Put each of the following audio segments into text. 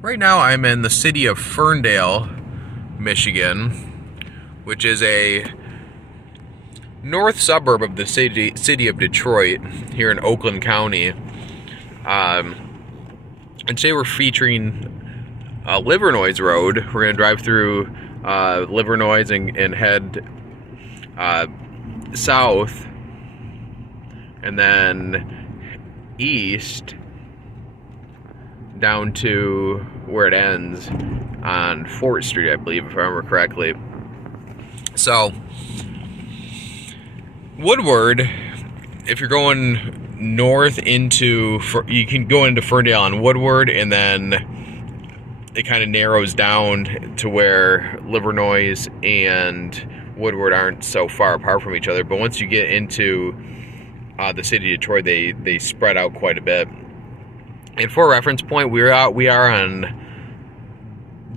Right now I'm in the city of Ferndale, Michigan, which is a north suburb of the city of Detroit here in Oakland County. And today we're featuring Livernois Road. We're going to drive through Livernois and head south and then east down to where it ends on 4th Street, I believe, if I remember correctly. So, Woodward, if you're going north you can go into Ferndale on Woodward, and then it kind of narrows down to where Livernois and Woodward aren't so far apart from each other. But once you get into the city of Detroit, they spread out quite a bit. And for a reference point, we are on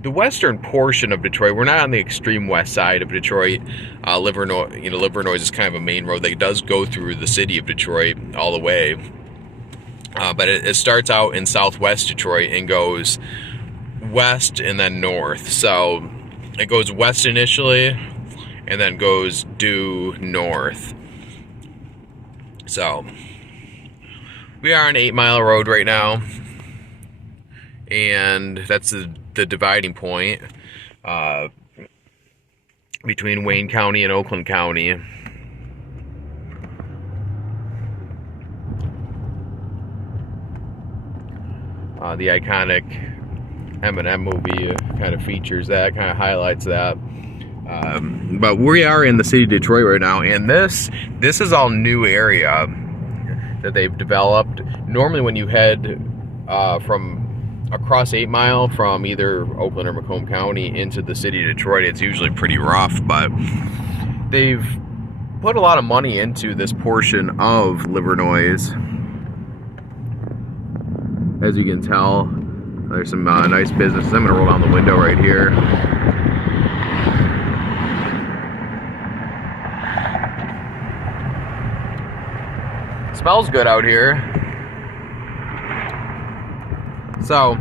the western portion of Detroit. We're not on the extreme west side of Detroit. Livernois is kind of a main road that does go through the city of Detroit all the way. But it starts out in southwest Detroit and goes west and then north. So it goes west initially and then goes due north. So we are on 8 Mile Road right now, and that's the dividing point between Wayne County and Oakland County. The iconic M&M movie kind of features that, kind of highlights that. But we are in the city of Detroit right now, and this is all new area that they've developed. Normally when you head from across 8 Mile from either Oakland or Macomb County into the city of Detroit, it's usually pretty rough, but they've put a lot of money into this portion of Livernois. As you can tell, there's some nice businesses. I'm going to roll down the window right here. Smells good out here. So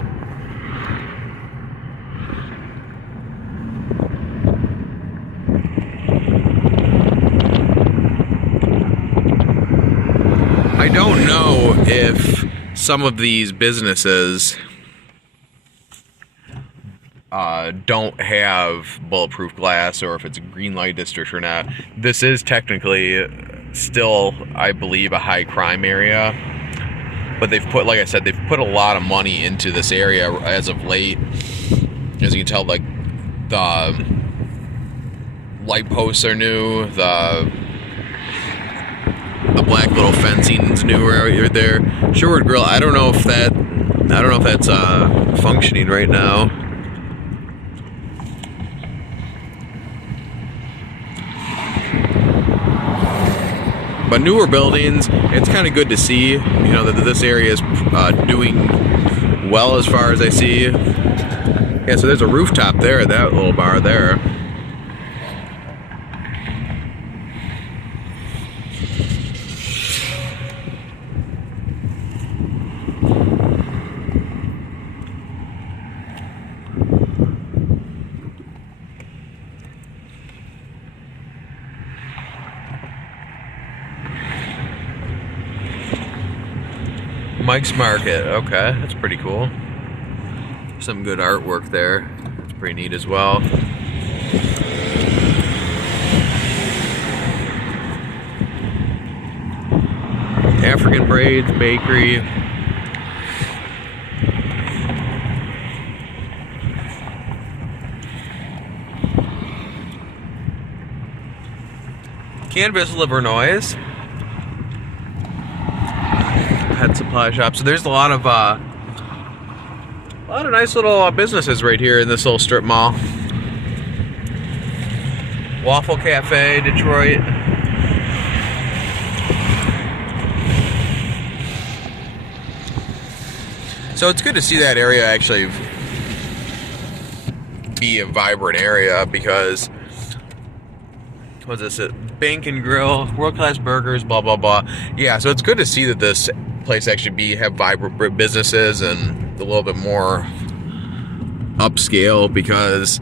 I don't know if some of these businesses don't have bulletproof glass, or if it's a green light district or not. This is technically still, I believe, a high crime area, but they've put, like I said, they've put a lot of money into this area as of late. As you can tell, like, the light posts are new, the black little fencing's new right there. Sherwood Grill, I don't know if that's functioning right now. But newer buildings, it's kind of good to see, that this area is doing well as far as I see. Yeah, so there's a rooftop there at that little bar there. Mike's Market, okay, that's pretty cool. Some good artwork there. It's pretty neat as well. African Braids Bakery. Canvas Livernois. Pet supply shop. So there's a lot of nice little businesses right here in this little strip mall. Waffle Cafe, Detroit. So it's good to see that area actually be a vibrant area, because what's this? Bank and Grill, World Class Burgers, blah blah blah. Yeah, so it's good to see that this place actually have vibrant businesses and a little bit more upscale, because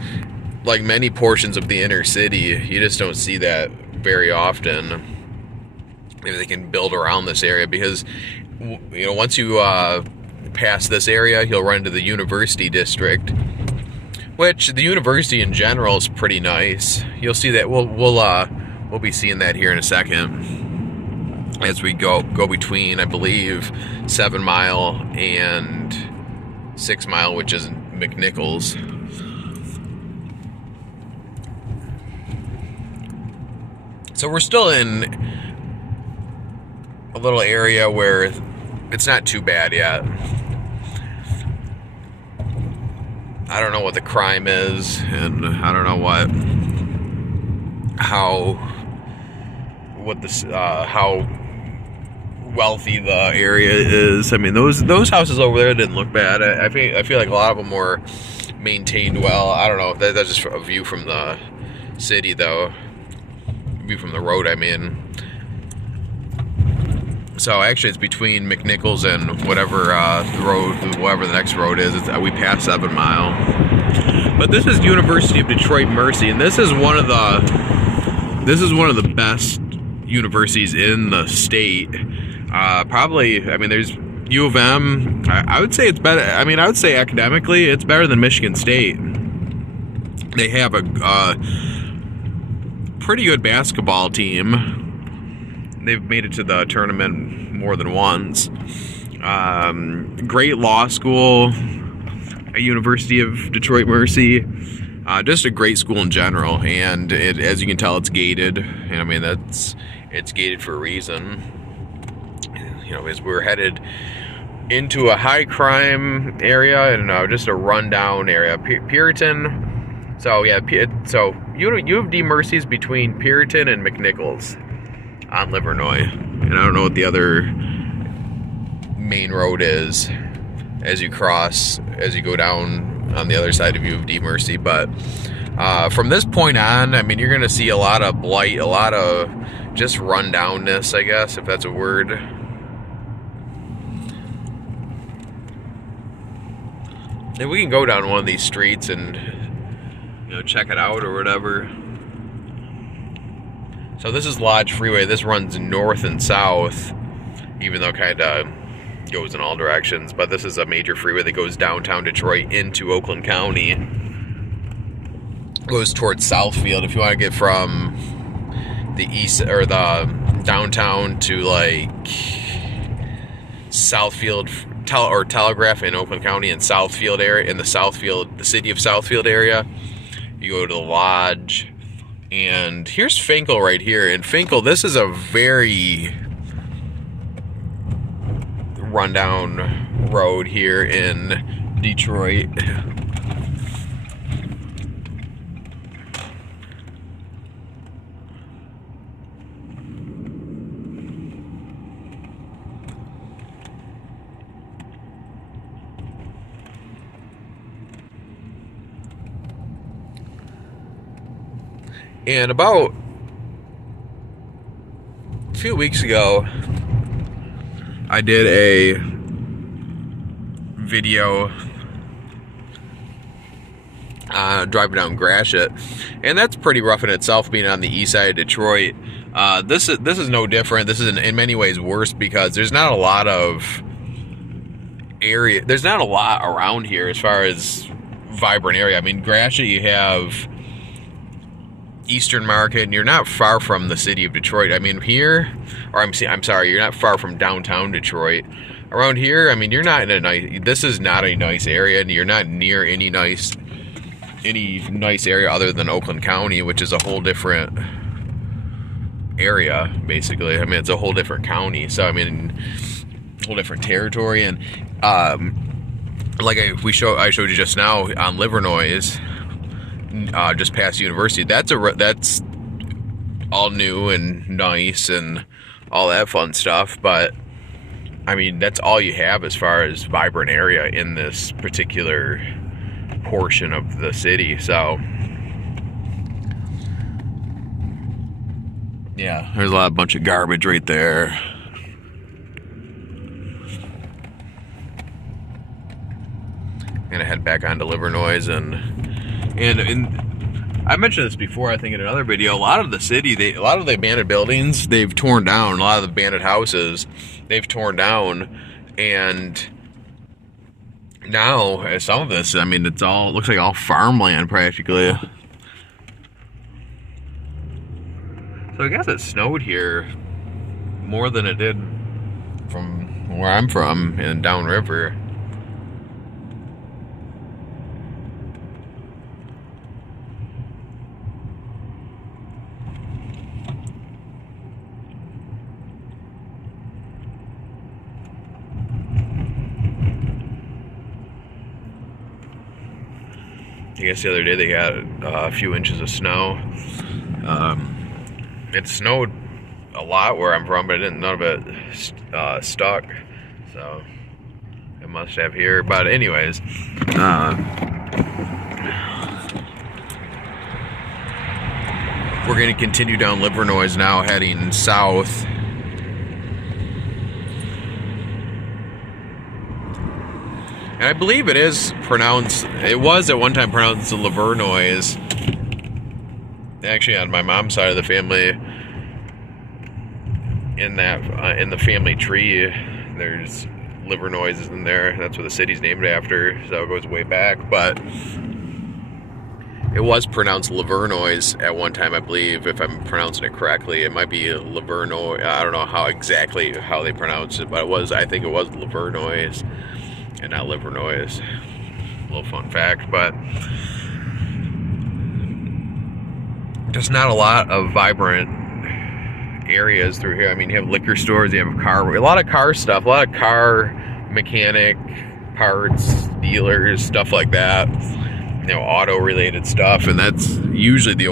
like many portions of the inner city, you just don't see that very often. Maybe they can build around this area, because once you pass this area, you'll run to the university district, which the university in general is pretty nice. You'll see that we'll be seeing that here in a second as we go between, I believe, 7 Mile and 6 Mile, which is McNichols. So we're still in a little area where it's not too bad yet. I don't know what the crime is, and I don't know how wealthy the area is. I mean, those houses over there didn't look bad. I feel like a lot of them were maintained well. I don't know. That's just a view from the city, though. View from the road, I mean. So actually, it's between McNichols and whatever the next road is. We passed 7 Mile. But this is University of Detroit Mercy, and this is one of the best universities in the state. Probably, I mean, there's U of M. I would say it's better. I mean, I would say academically, it's better than Michigan State. They have a pretty good basketball team. They've made it to the tournament more than once. Great law school at University of Detroit Mercy. Just a great school in general, and as you can tell, it's gated. And I mean, it's gated for a reason. As we're headed into a high crime area and just a rundown area, Puritan. So yeah, so U of D Mercy is between Puritan and McNichols on Livernois, and I don't know what the other main road is as you go down on the other side of U of D Mercy. But from this point on, I mean, you're going to see a lot of blight, a lot of just rundownness, I guess, if that's a word. And we can go down one of these streets and check it out or whatever. So this is Lodge Freeway. This runs north and south, even though it kind of goes in all directions. But this is a major freeway that goes downtown Detroit into Oakland County. Goes towards Southfield. If you want to get from the east or the downtown to like Southfield or Telegraph in Oakland County and Southfield area, in the city of Southfield area, you go to the Lodge. And here's Finkel right here. And Finkel, this is a very rundown road here in Detroit. And about a few weeks ago, I did a video driving down Gratiot, and that's pretty rough in itself, being on the east side of Detroit. This is no different. This is in many ways worse, because there's not a lot of area. There's not a lot around here as far as vibrant area. I mean, Gratiot, you have Eastern Market, and you're not far from the city of Detroit. I mean, here, or I'm sorry, you're not far from downtown Detroit. Around here, I mean, you're not in a nice. This is not a nice area, and you're not near any nice area other than Oakland County, which is a whole different area, basically. I mean, it's a whole different county. So I mean, whole different territory, and like I showed you just now on Livernois. Just past University, that's all new and nice and all that fun stuff, but I mean, that's all you have as far as vibrant area in this particular portion of the city. So yeah, there's a bunch of garbage right there. gonna head back onto Livernois, and I mentioned this before, I think in another video. A lot of the city, a lot of the abandoned buildings, they've torn down. A lot of the abandoned houses, they've torn down, and now some of this, I mean, it looks like all farmland practically. So I guess it snowed here more than it did from where I'm from in downriver. I guess the other day they got a few inches of snow. It snowed a lot where I'm from, but none of it stuck. So it must have here. But anyways, we're going to continue down Livernois now, heading south. And I believe it was at one time pronounced Livernois. Actually, on my mom's side of the family, in the family tree, there's Livernois in there. That's what the city's named after, so it goes way back. But it was pronounced Livernois at one time, I believe, if I'm pronouncing it correctly. It might be Livernois. I don't know how they pronounce it, but I think it was Livernois and not Livernois. A little fun fact, but just not a lot of vibrant areas through here. I mean, you have liquor stores, you have a lot of car stuff, a lot of car mechanic parts dealers, stuff like that. You know, auto related stuff, and those are usually the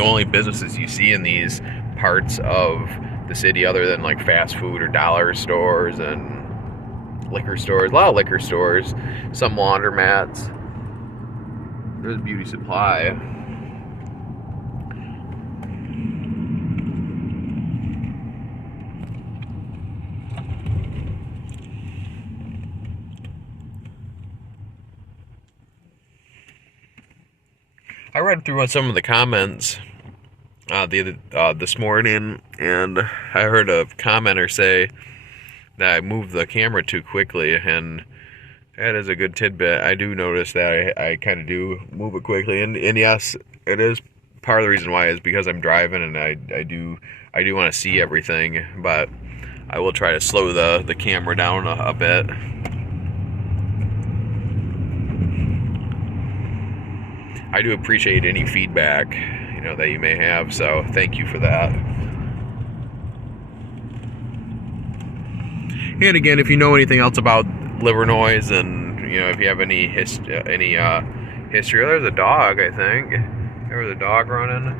only businesses you see in these parts of the city, other than like fast food or dollar stores and liquor stores. A lot of liquor stores, some laundromats. There's beauty supply. I read through some of the comments this morning, and I heard a commenter say that I moved the camera too quickly, and that is a good tidbit. I do notice that I kind of do move it quickly, and yes, it is part of the reason why is because I'm driving, and I do want to see everything, but I will try to slow the camera down a bit. I do appreciate any feedback, that you may have, so thank you for that. And again, if you know anything else about Livernois, and if you have any history, there's a dog. I think there was a dog running. I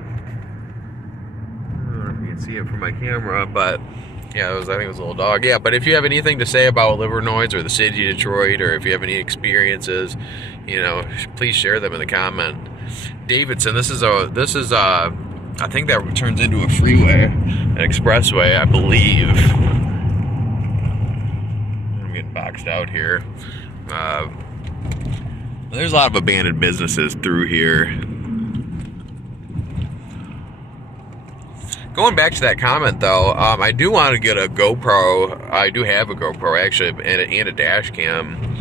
don't know if you can see it from my camera, but yeah, I think it was a little dog. Yeah, but if you have anything to say about Livernois or the city of Detroit, or if you have any experiences, please share them in the comment. Davidson, this is I think that turns into a freeway, an expressway, I believe. I'm getting boxed out here. There's a lot of abandoned businesses through here. Going back to that comment, though, I do want to get a GoPro. I do have a GoPro, actually, and a dash cam.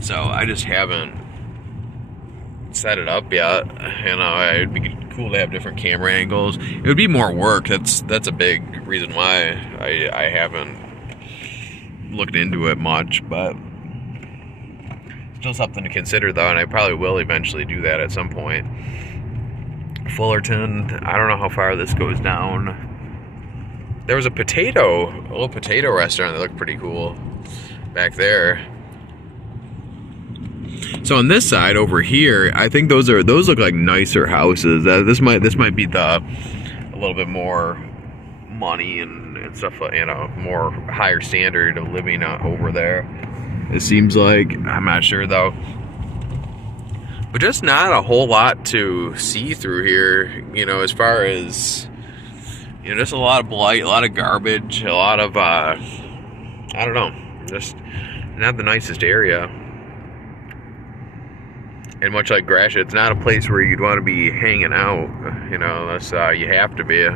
So I just haven't set it up yet. It'd be cool to have different camera angles. It would be more work. That's a big reason why I haven't looked into it much, but still something to consider, though, and I probably will eventually do that at some point. Fullerton, I don't know how far this goes down. There was a little potato restaurant that looked pretty cool back there. So on this side over here, I think those look like nicer houses. This might be a little bit more money and stuff, more higher standard of living over there. It seems like, I'm not sure though. But just not a whole lot to see through here, as far as, just a lot of blight, a lot of garbage, a lot of, I don't know, just not the nicest area. And much like Gratiot, it's not a place where you'd want to be hanging out, you know, unless you have to be.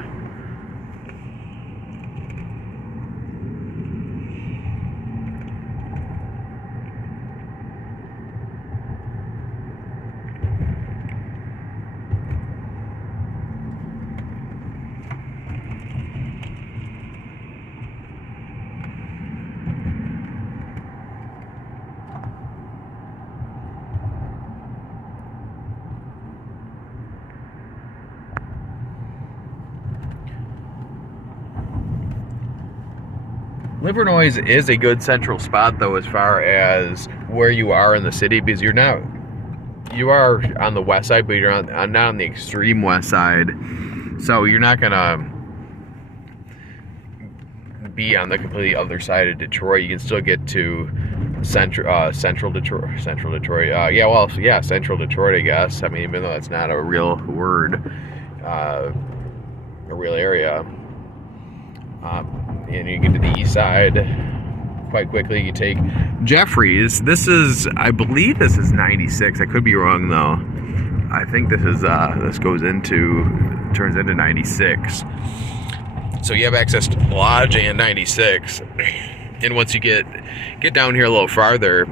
Livernois is a good central spot, though, as far as where you are in the city, because you are on the west side, but you're not on the extreme west side, so you're not gonna be on the completely other side of Detroit. You can still get to central Detroit. Central Detroit. Central Detroit, I guess. I mean, even though that's not a real word, a real area. And you get to the east side quite quickly. You take Jeffries. I believe this is 96. I could be wrong though. I think this turns into 96. So you have access to Lodge and 96. And once you get down here a little farther,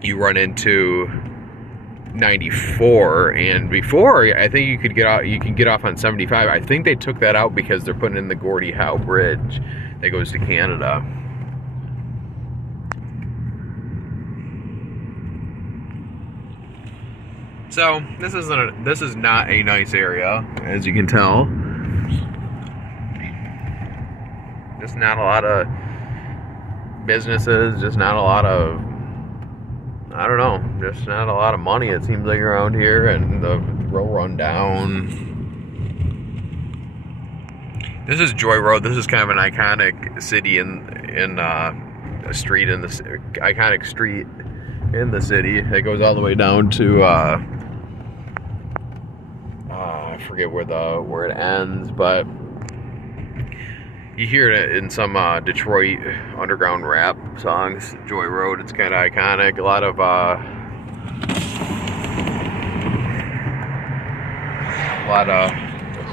you run into 94, and before I think you can get off on 75. I think they took that out because they're putting in the Gordie Howe Bridge that goes to Canada. So this is not a nice area, as you can tell. Just not a lot of businesses, just not a lot of, I don't know, just not a lot of money, it seems like, around here, and the real rundown. This is Joy Road. This is kind of an iconic city iconic street in the city. It goes all the way down to I forget where it ends, but you hear it in some Detroit underground rap songs. Joy Road, it's kind of iconic. A lot of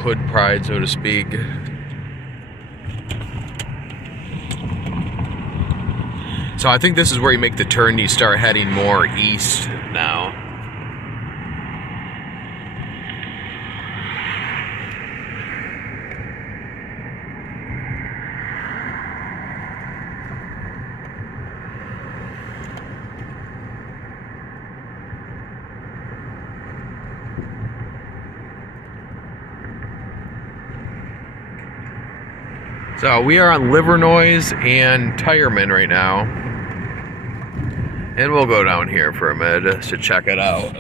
hood pride, so to speak. So I think this is where you make the turn. You start heading more east now. So we are on Livernois and Tireman right now, and we'll go down here for a minute just to check it out.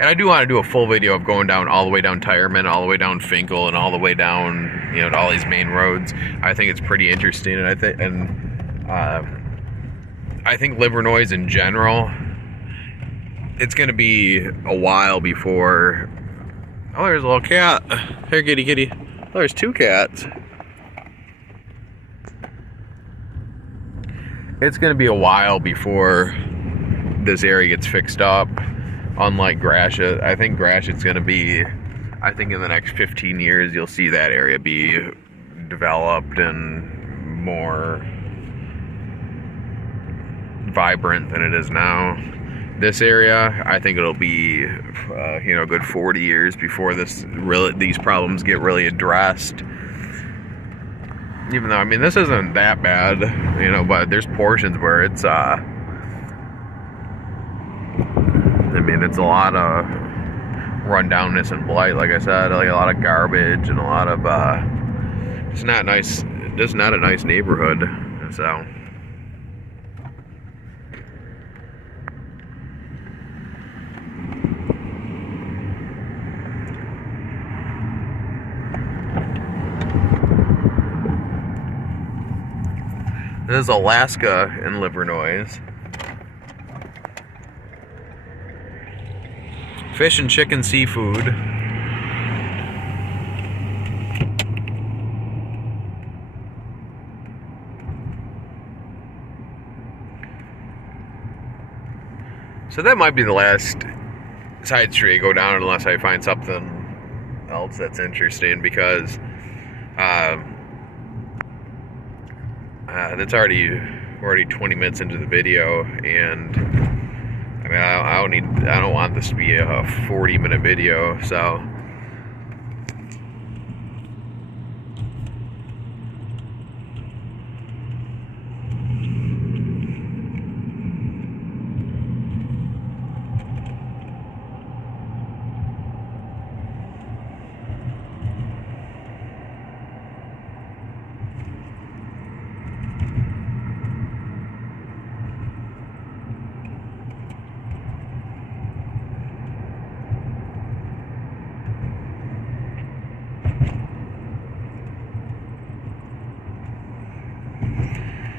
And I do want to do a full video of going down all the way down Tireman, all the way down Finkel, and all the way down, you know, to all these main roads. I think it's pretty interesting, and I think Livernois in general, it's going to be a while before. Oh, there's a little cat. Here, kitty, kitty. Oh, there's two cats. It's going to be a while before this area gets fixed up. Unlike Gratiot, I think Gratiot's going to be, I think in the next 15 years, you'll see that area be developed and more vibrant than it is now. This area, I think it'll be, a good 40 years before these problems get really addressed. Even though, I mean, this isn't that bad, but there's portions where it's, it's a lot of rundownness and blight, like I said, like a lot of garbage and a lot of, it's not nice, just not a nice neighborhood, so. This is Alaska in Livernois. Fish and chicken seafood. So that might be the last side street I go down unless I find something else that's interesting, because that's we're already 20 minutes into the video, and I mean I don't want this to be a 40-minute video, so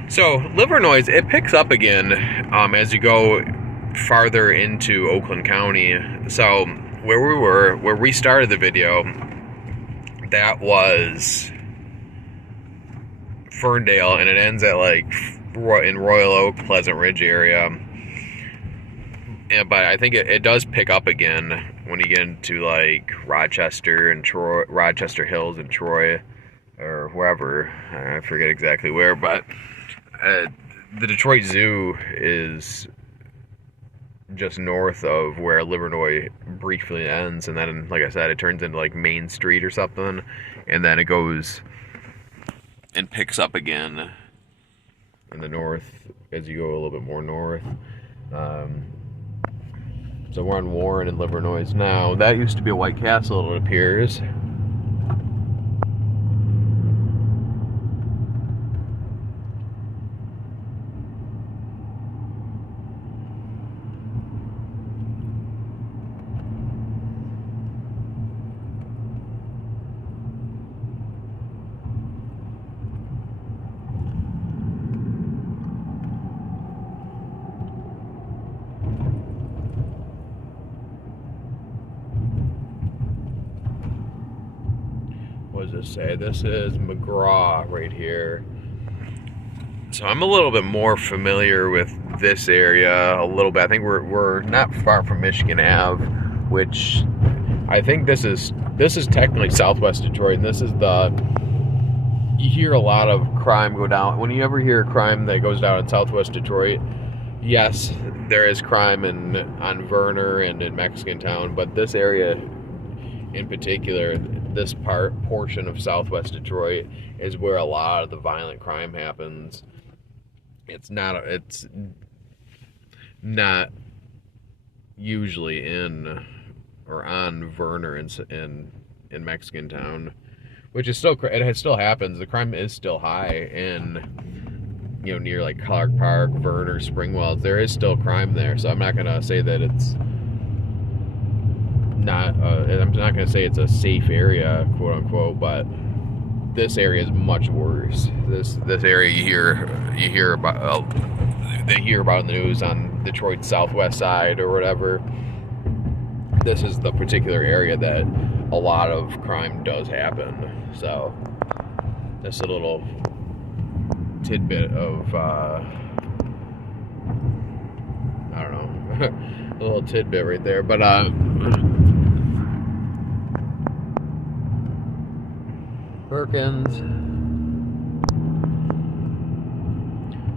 So, Livernois, it picks up again as you go farther into Oakland County. So, where we started the video, that was Ferndale, and it ends at like in Royal Oak, Pleasant Ridge area. But I think it does pick up again when you get into like Rochester and Troy, Rochester Hills and Troy, or wherever. I forget exactly where, but the Detroit Zoo is just north of where Livernois briefly ends, and then, like I said, it turns into like Main Street or something, and then it goes and picks up again in the north as you go a little bit more north. So we're on Warren and Livernois now. That used to be a White Castle, it appears. What does it say? This is McGraw right here. So I'm a little bit more familiar with this area a little bit. I think we're not far from Michigan Ave, which I think this is technically Southwest Detroit, and this is you hear a lot of crime go down. When you ever hear crime that goes down in Southwest Detroit, yes, there is crime on Verner and in Mexican Town, but this area in particular, this portion of Southwest Detroit, is where a lot of the violent crime happens. It's not usually in or on Verner in Mexican Town, which is still, it still happens. The crime is still high in, near like Clark Park, Verner, Springwells. There is still crime there, so I'm not gonna say that it's not. I'm not gonna say it's a safe area, quote unquote, but this area is much worse. This area you hear about. They hear about in the news on Detroit's southwest side or whatever. This is the particular area that a lot of crime does happen. So, just a little tidbit of, I don't know, a little tidbit right there. But, Perkins.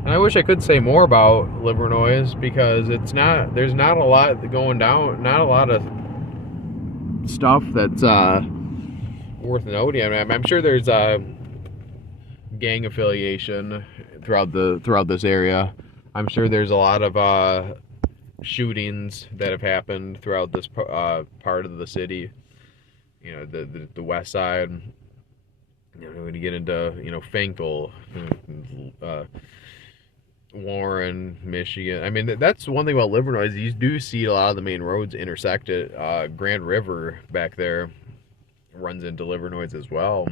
And I wish I could say more about Livernois, because there's not a lot going down, not a lot of stuff that's worth noting. I mean, I'm sure there's gang affiliation throughout this area. I'm sure there's a lot of shootings that have happened throughout this part of the city. The west side. When you get into Fenkell, Warren, Michigan. I mean, that's one thing about Livernois. You do see a lot of the main roads intersected. Grand River back there runs into Livernois as well.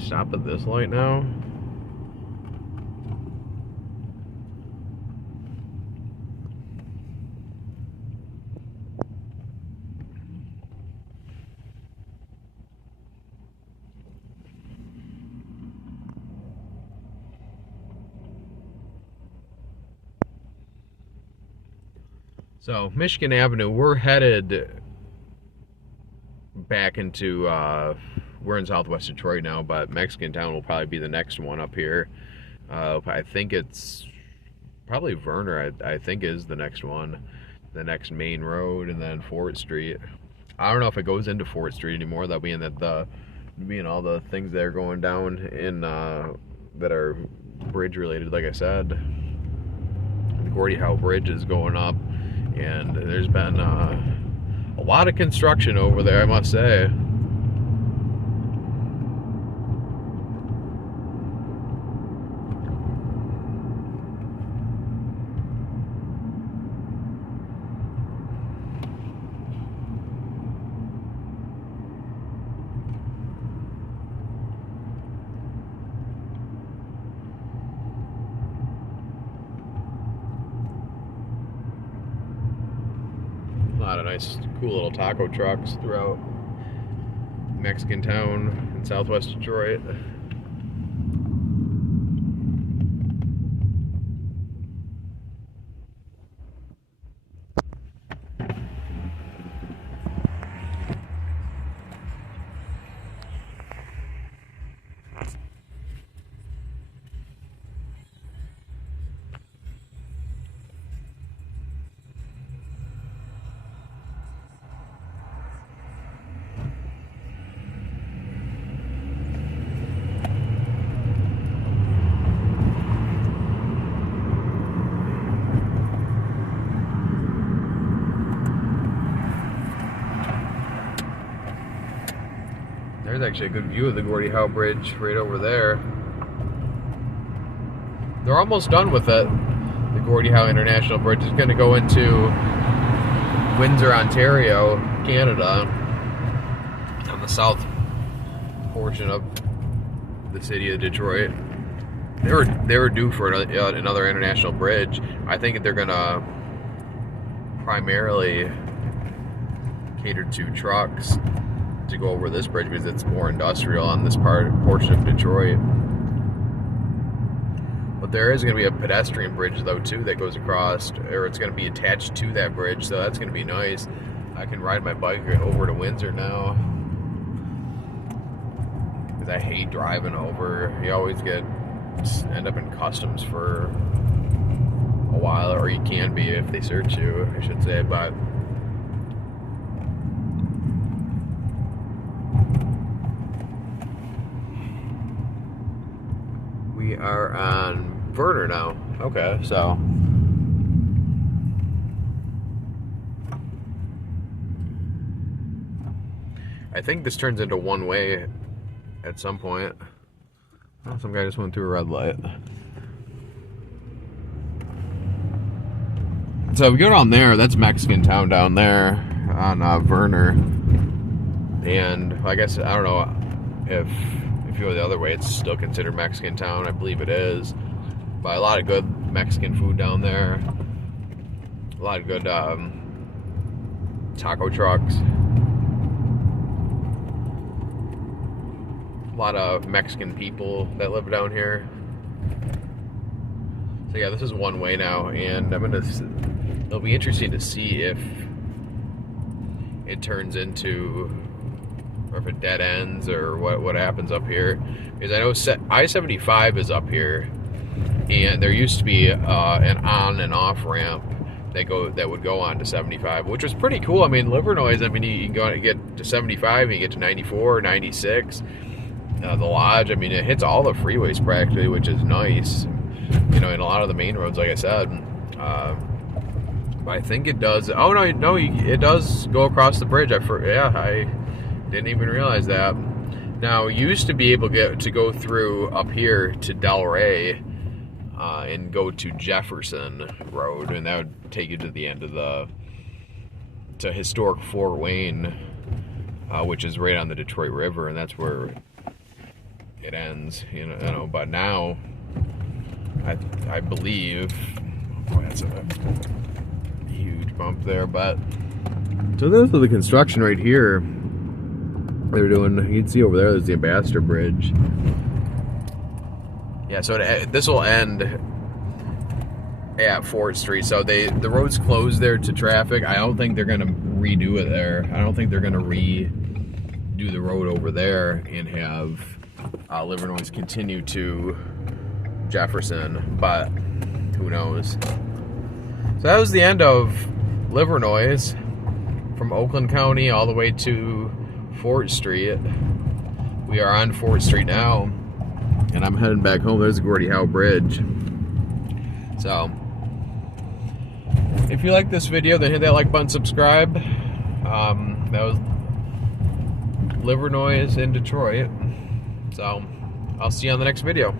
stop at this light now? So, Michigan Avenue, we're headed back into, we're in Southwest Detroit now, but Mexican Town will probably be the next one up here. I think it's probably Werner, I think is the next one, the next main road, and then Fort Street. I don't know if it goes into Fort Street anymore, that being that being all the things that are going down in, that are bridge related, like I said. The Gordie Howe Bridge is going up. And there's been a lot of construction over there, I must say. A lot of nice, cool little taco trucks throughout Mexican Town in Southwest Detroit. There's actually a good view of the Gordie Howe Bridge right over there. They're almost done with it. The Gordie Howe International Bridge is going to go into Windsor, Ontario, Canada, on the south portion of the city of Detroit. They were due for another international bridge. I think they're going to primarily cater to trucks to go over this bridge because it's more industrial on this portion of Detroit. But there is going to be a pedestrian bridge though too that goes across, or it's going to be attached to that bridge, so that's going to be nice. I can ride my bike over to Windsor now because I hate driving over. You always end up in customs for a while, or you can be if they search you, I should say, but we are on Werner now. Okay, so I think this turns into one way at some point. Oh, some guy just went through a red light. So we go down there, that's Mexican Town down there on Werner. And I guess, I don't know if you go the other way, it's still considered Mexican Town. I believe it is. But a lot of good Mexican food down there. A lot of good taco trucks. A lot of Mexican people that live down here. So yeah, this is one way now, and it'll be interesting to see if it turns into, or if it dead ends, or what happens up here. Because I know I-75 is up here, and there used to be an on and off ramp that would go on to 75, which was pretty cool. I mean, Livernois, I mean, you can go and get to 75, and you get to 94, 96. The Lodge, I mean, it hits all the freeways practically, which is nice. You know, in a lot of the main roads, like I said. But I think it does. Oh no, it does go across the bridge. I didn't even realize that. Now, you used to be able to go through up here to Delray and go to Jefferson Road, and that would take you to the end of to historic Fort Wayne, which is right on the Detroit River, and that's where it ends, you know, but now I believe, boy, that's a huge bump there, but so those are the construction right here they're doing. You can see over there's the Ambassador Bridge. Yeah, so this will end at 4th Street. So the road's closed there to traffic. I don't think they're gonna redo it there. I don't think they're gonna redo the road over there and have Livernois continue to Jefferson, but who knows. So that was the end of Livernois, from Oakland County all the way to 4th Street. We are on 4th Street now, and I'm heading back home. There's the Gordie Howe Bridge. So if you like this video, then hit that like button, subscribe. That was Livernois in Detroit. So I'll see you on the next video.